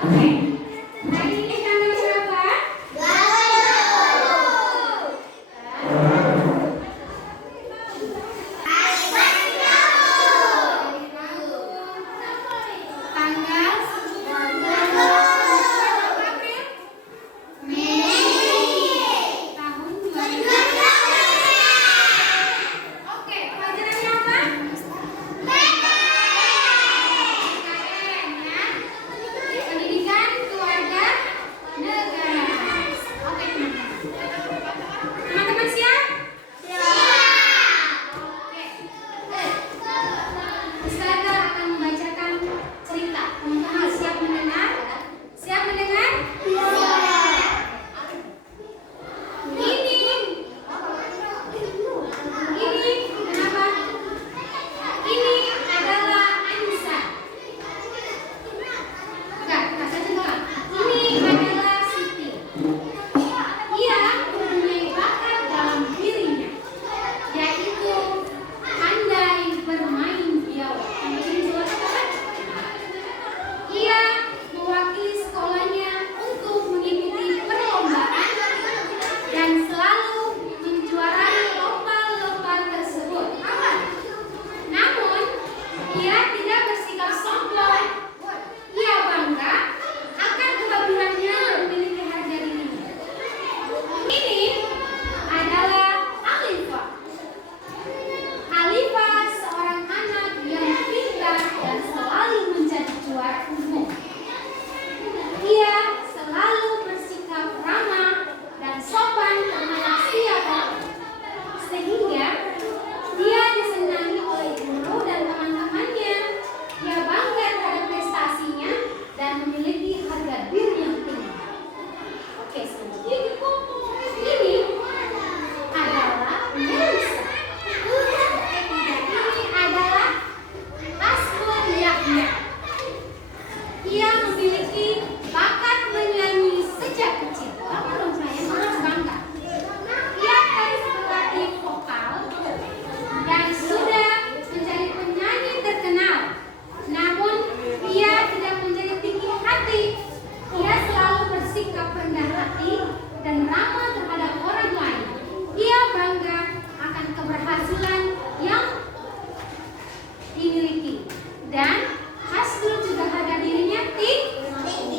Oke. Hari ini tanggal berapa? Tanggal April? Mei. Tahun 2020. Oke, pelajarannya apa? PKN ya. Pendidikan keluarga negara. Oke, teman-teman. Teman-teman siap? Oke. Ustazah akan membacakan cerita. Teman-teman siap mendengar? Siap mendengar? Ini kenapa? Ini adalah Anissa. Enggak, saya contohkan. Ini adalah Siti. Ia mempunyai bakat dalam dirinya, yaitu pandai bermain biola. Ia mewakili sekolahnya untuk mengikuti perlombaan dan selalu menjuarai lomba-lomba tersebut. Namun, ia tidak bersikap sombong. Ia bangga akan kelebihannya memiliki harga diri. Ini adalah Alifah. Alifah seorang anak yang pintar dan selalu menjadi juara umum. Ia selalu bersikap ramah dan sopan terhadap siapapun, sehingga dia disenangi oleh guru dan teman-temannya. Ia bangga terhadap prestasinya dan memiliki harga diri yang tinggi. Oke, selanjutnya ini adalah Melisa. Ini adalah Asmul Yahya. Ia memiliki bakat menyanyi sejak kecil. Bapak dong saya harus bangga. Ia harus berlatih vokal dan sudah menjadi penyanyi terkenal. Namun ia tidak menjadi tinggi hati. Ia selalu bersikap rendah hati dan ramah terhadap orang lain. Ia bangga akan keberhasilan yang dimiliki dan Hasnul juga harga dirinya tinggi.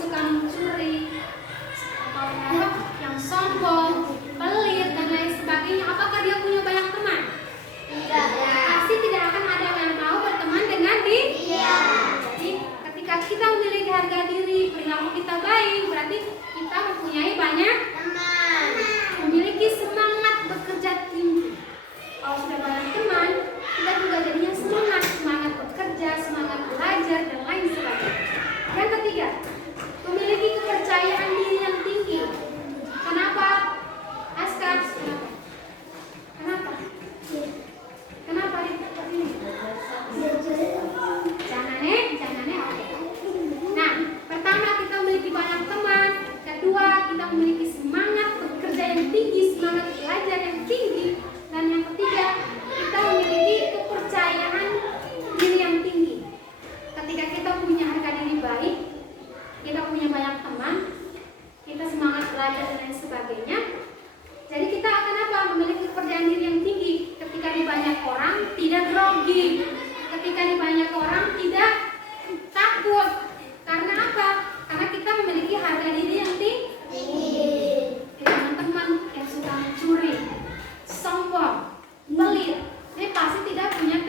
suka mencuri, yang sombong, pelit dan lain sebagainya, apakah dia punya banyak teman? Tidak. Pasti tidak akan ada yang mau berteman dengan dia. Jadi ketika kita memiliki harga diri, perilaku kita baik, berarti kita mempunyai banyak Teman. memiliki semangat bekerja tinggi. Kalau sudah banyak teman, kita juga jadinya semangat bekerja, semangat belajar dan lain sebagainya. Yang ketiga, memiliki kepercayaan diri yang tinggi. Kenapa? Askar, kenapa? Kenapa seperti ini? Jangan oke. Nah, pertama kita memiliki banyak teman, kedua kita memiliki semangat bekerja yang tinggi, semangat belajar yang tinggi, dan yang ketiga kita memiliki kepercayaan diri yang tinggi. Ketika kita punya harga diri baik, kita punya banyak teman, kita semangat belajar dan lain sebagainya. Jadi kita akan apa? Memiliki kepercayaan diri yang tinggi. Ketika di banyak orang tidak grogi, ketika di banyak orang tidak takut. Karena apa? Karena kita memiliki harga diri yang tinggi. Teman-teman yang suka mencuri, sombong, pelit, dia pasti tidak punya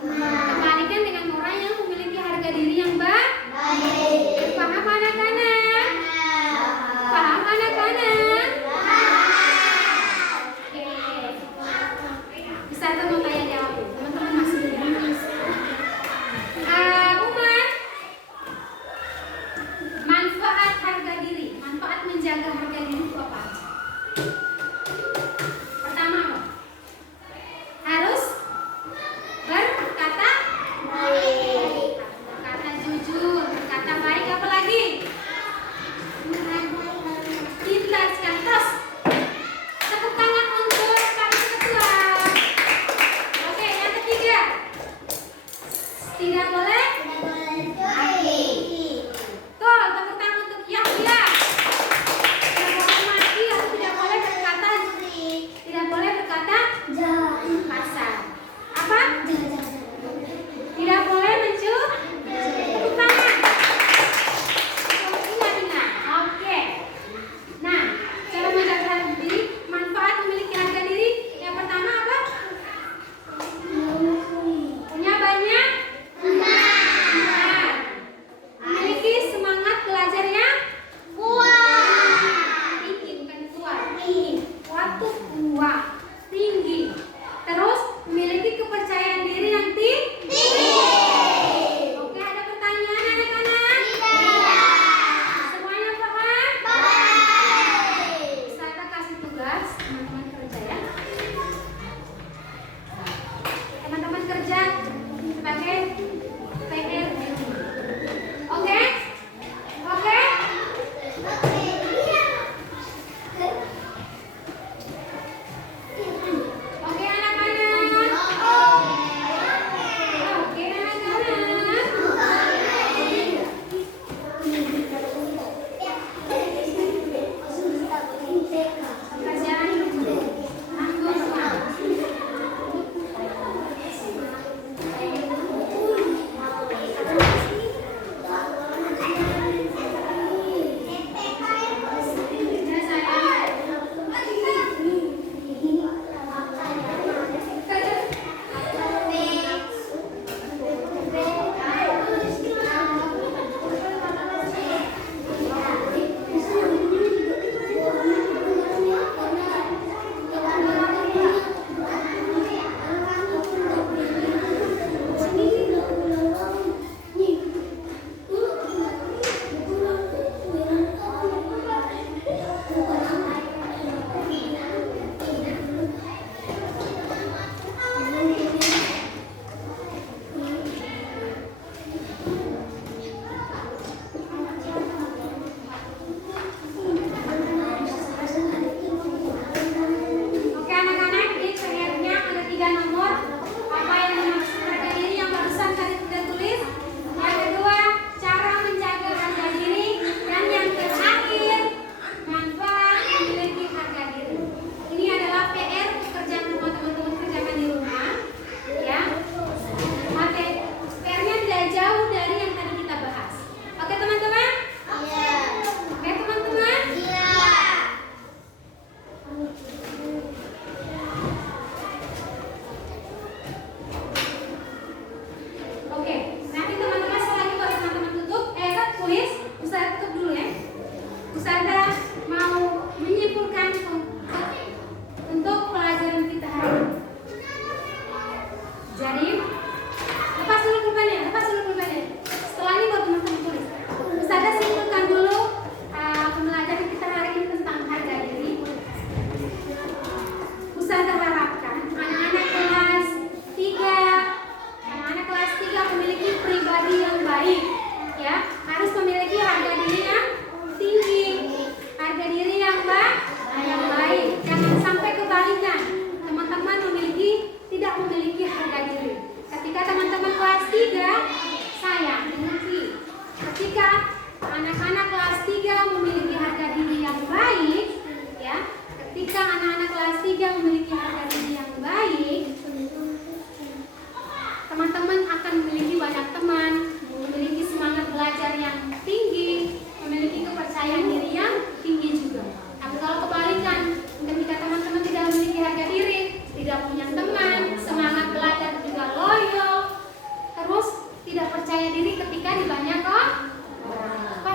kebalikan dengan orang yang memiliki harga diri yang baik. Paham anak-anak? Paham anak-anak? Bisa tuh kayak jawab, teman-teman masih dengar. Umat, manfaat harga diri, manfaat menjaga harga diri itu apa aja? Pertama apa? Harus berkata baik, berkata jujur, berkata baik, apa lagi? Pintar sekali. Terus tepuk tangan untuk Pak Ketua. Oke, yang ketiga, tidak boleh. Tuh, tepuk tangan untuk Yahya.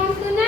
waktunya